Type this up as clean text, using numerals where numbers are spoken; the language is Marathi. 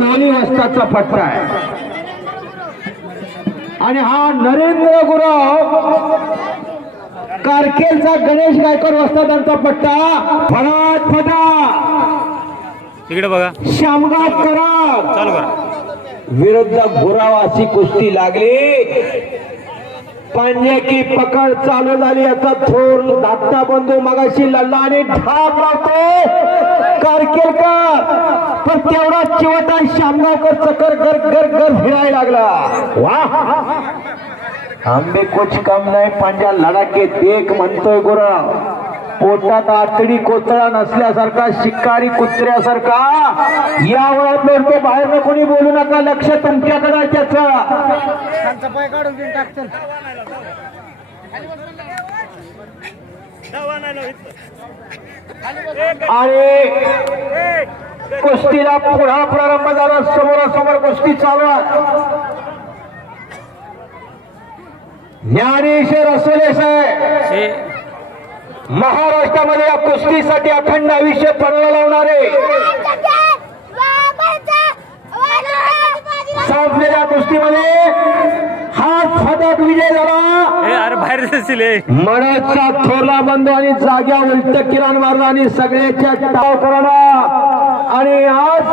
कोहली वस्तादचा पट्टा आहे आणि हा नरेंद्र गुरव कारकेलचा गणेश गायकवाड वस्तादांचा पट्टा फरात फटा तिकडे बघा श्यामगाव करा चालू करा विरुद्ध गुराव अशी कुस्ती लागली पांजे की पकड चालू झाली आता थोर धाकटा बंधू मगाशी लढला आणि ठाप लावतो कारकेलकर पण तेवढा चिवटा श्यामगावकर चक्कर गर गर गर फिरायला लागला वाह आंबे कुछ कम नाही पांजा लढाके देख म्हणतोय गुराव पोटात आतडी कोतळा नसल्यासारखा शिकारी कुत्र्यासारखा या वयात लोक बाहेर कोणी बोलू नका लक्ष तुमच्याकडे त्याचं आणि कुस्तीला पुढा प्रारंभ झाला समोरासमोर कुस्ती चालू आहे ज्ञानेश्वर असोले साहेब महाराष्ट्रामध्ये या कुस्तीसाठी अखंड आयुष्य पणाला लावणारे संपलेल्या कुस्तीमध्ये हा पदक विजय झाला बाहेर मनाचा थोरला बंधू आणि जाग्या उलट किरण मारला आणि सगळ्याच्या टाव करा आणि आज